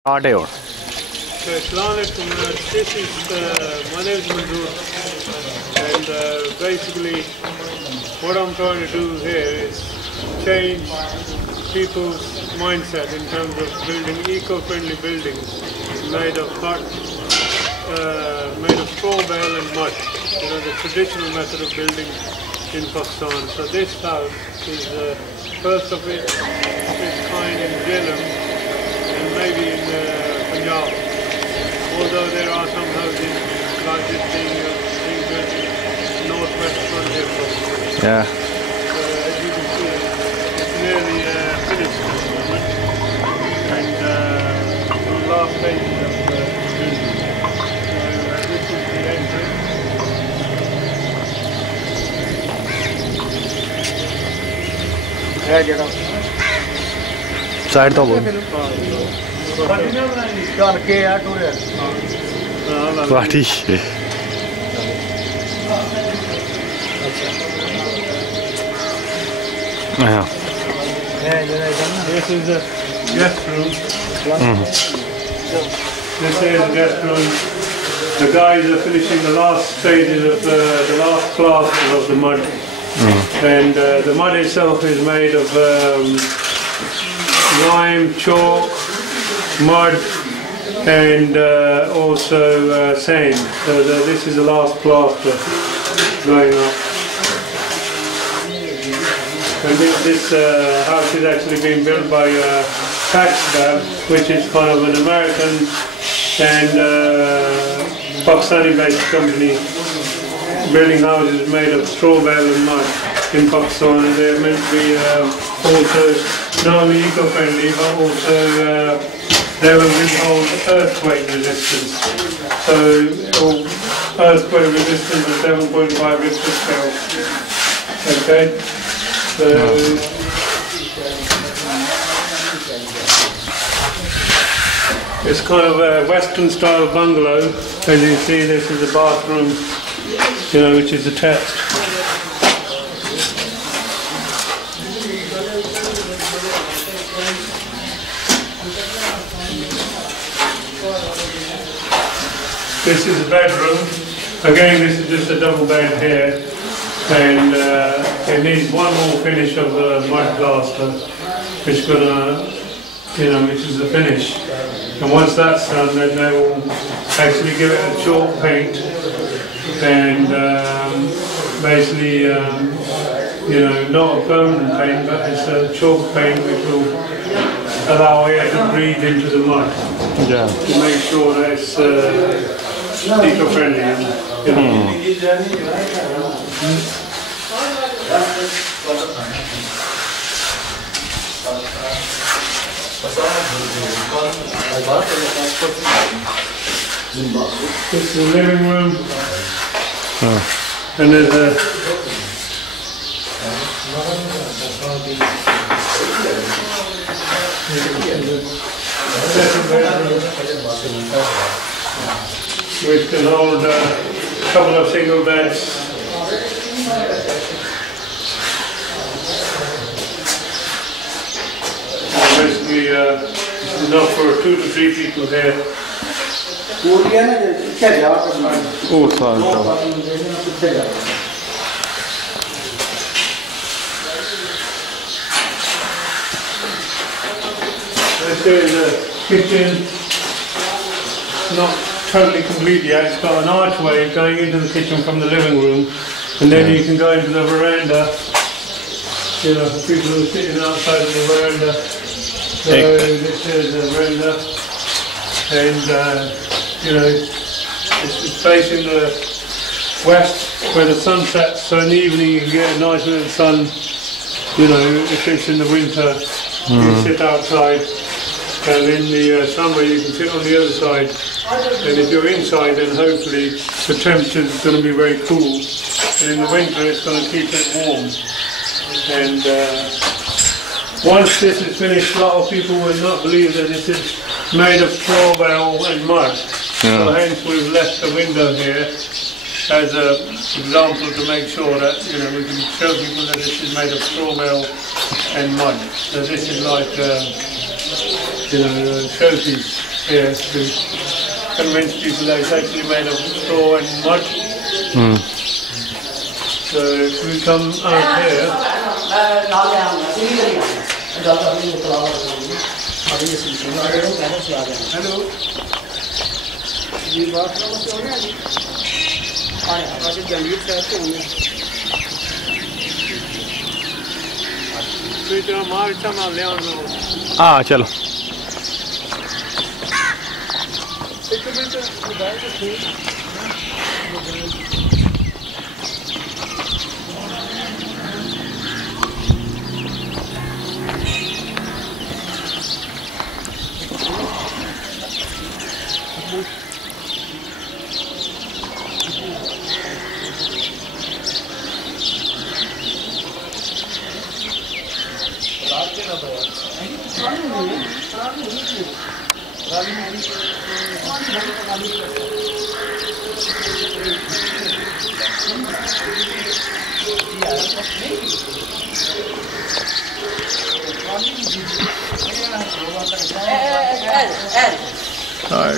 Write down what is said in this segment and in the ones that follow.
Started. So, Assalamualaikum. This is my name is Manzoor, and basically what I'm trying to do here is change people's mindset in terms of building eco-friendly buildings made of mud, made of straw bale and mud. You know, the traditional method of building in Pakistan. So this house is first of its kind in jhelum and maybe in Punjab. Although there are some houses like this being built in northwest frontier province. Yeah. As you can see, it's nearly finished at the moment, and the last stages of building. This is the entrance. Side to both. Party. Yeah. This is the guest room. This is the guest room. The guys are finishing the last stages of the last plaster of the mud. And the mud itself is made of lime, chalk, mud, and also sand. So this is the last plaster going up. And this house is actually being built by Punjab, which is kind of an American and Pakistani-based company, building houses made of straw bale and mud in Pakistan. And they're meant to be also not only eco-friendly, but also they will withhold earthquake resistance. So earthquake resistance of 7.5 Richter scale. Okay. So it's kind of a Western style bungalow. As you see, this is the bathroom, you know, which is attached. This is the bedroom. Again, this is just a double bed here, and it needs one more finish of the mud plaster, which is gonna, you know, which is the finish. And once that's done, then they will actually give it a chalk paint, and basically, you know, not a permanent paint, but it's a chalk paint which will allow air to breathe into the mud. Yeah. To make sure that it's eco-friendly. You know. This is the living room, and there's a second bedroom, which can hold a couple of single beds. Basically, it's enough for 2 to 3 people here. Oh, sorry. This is the kitchen. Not totally complete yet. It's got an archway going into the kitchen from the living room, and then you can go into the veranda. You know, for people who are sitting outside of the veranda. So this is the veranda, and you know, it's facing the west where the sun sets. So in the evening you can get a nice little sun. You know, if it's in the winter, you sit outside. And in the summer you can sit on the other side, and if you're inside then hopefully the temperature is going to be very cool, and in the winter it's going to keep it warm. And once this is finished, a lot of people will not believe that this is made of straw bale and mud. So hence we've left the window here as an example to make sure that, you know, we can show people that this is made of straw bale and mud. So this is like you know, showpiece. Yeah, to convince people that it's actually made of straw and mud. So if we come out here, हाँ चलो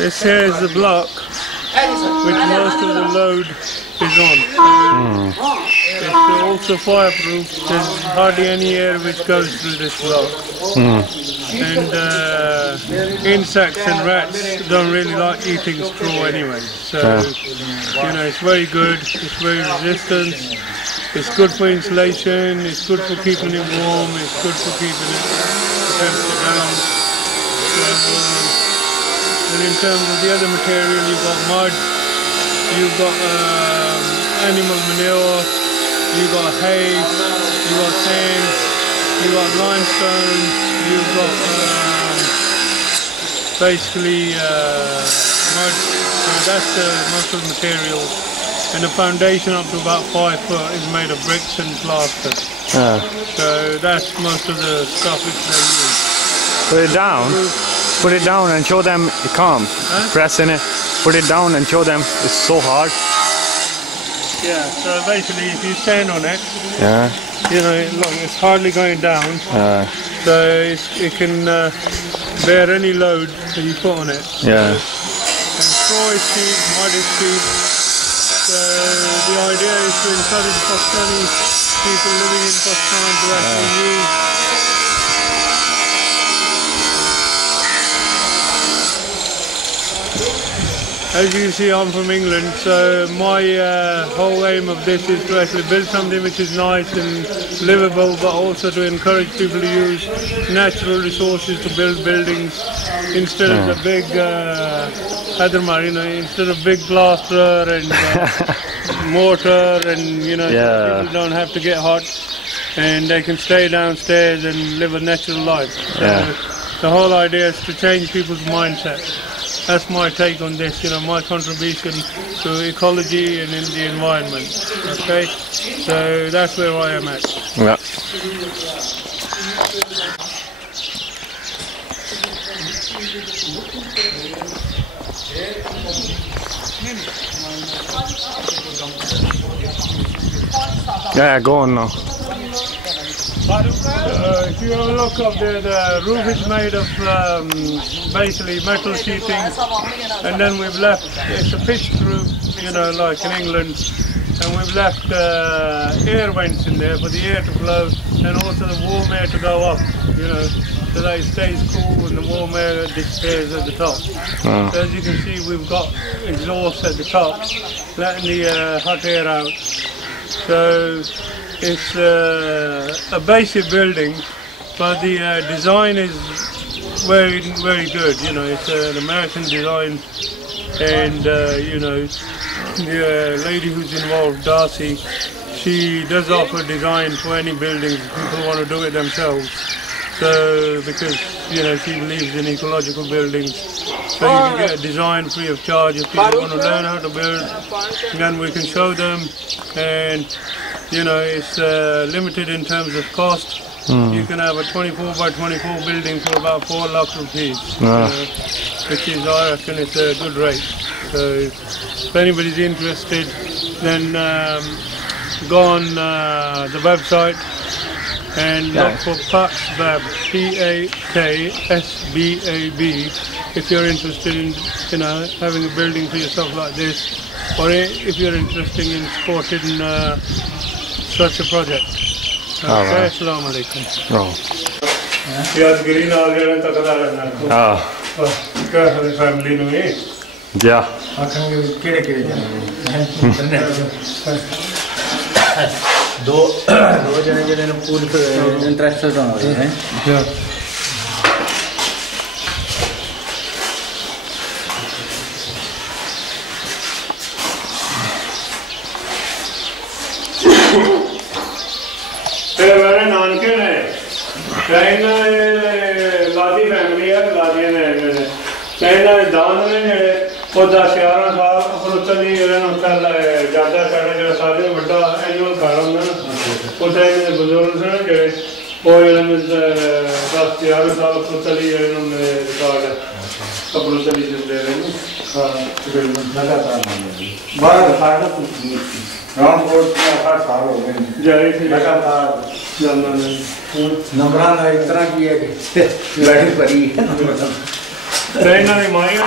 this here is the block which most of the load is on. It's also fireproof. There's hardly any air which goes through this block. And insects and rats don't really like eating straw anyway. So, you know, it's very good, it's very resistant, it's good for insulation, it's good for keeping it warm, it's good for keeping it temperature down. And in terms of the other material, you've got mud, you've got animal manure, you've got hay, you've got sand, you've got limestone, you've got basically mud. So that's most of the material. And the foundation up to about 5 foot is made of bricks and plaster. So that's most of the stuff which they use. Put it down and show them it calm. Press in it, put it down and show them it's so hard. Yeah, so basically if you stand on it, you know, look, it's hardly going down. So it can bear any load that you put on it. And straw is cheap, mud is cheap. So the idea is to encourage Pakistani people living in Pakistan to actually use. As you can see, I'm from England, so my whole aim of this is to actually build something which is nice and livable, but also to encourage people to use natural resources to build buildings instead of the big you know, instead of big plaster and mortar, and you know, people don't have to get hot and they can stay downstairs and live a natural life. So the whole idea is to change people's mindset. That's my take on this, you know, my contribution to ecology and in the environment. Okay, so that's where I am at. Go on now. If you have a look up there, the roof is made of basically metal sheeting, and then we've left, it's a pitched roof, you know, like in England, and we've left air vents in there for the air to flow and also the warm air to go up, you know, so that it stays cool and the warm air disappears at the top. So as you can see, we've got exhaust at the top, letting the hot air out. So it's a basic building, but the design is very, very good. You know, it's an American design, and you know, the lady who's involved, Darcy, she does offer design for any buildings if people want to do it themselves. So because, you know, she believes in ecological buildings, so you can get a design free of charge if people want to learn how to build. Then we can show them, and you know, it's limited in terms of cost. You can have a 24 by 24 building for about 4 lakh rupees, which is, I reckon, it's a good rate. So if anybody's interested, then go on the website and look for Paksbab, Paksbab, if you're interested in, you know, having a building for yourself like this, or if you're interested in supporting such a project. Okay, assalamu alaikum. Yeah, green already takada रहना. क्या है family में? Yeah. दो जने जने pool interested होना है. फिर मेरे नानके ने कहना लादी फैमिली है, लादी ने कहना दान ने जेड़े वो 10-11 साल अफरोचली ज्यादा साढ़े जो सारे बड़ा एनुअल घर होंगे ना उसे बुजुर्ग से जेड़े वो 10-11 साल अफरोचली रिकॉर्ड अफरोचली दे रहे हैं. हाँ लगातार राउंड बोर्ड में 8 साल हो गए जारी थी लगातार जानना नहीं नंबरां का इस तरह की है कि बैठक पड़ी है. ट्रेन ने माया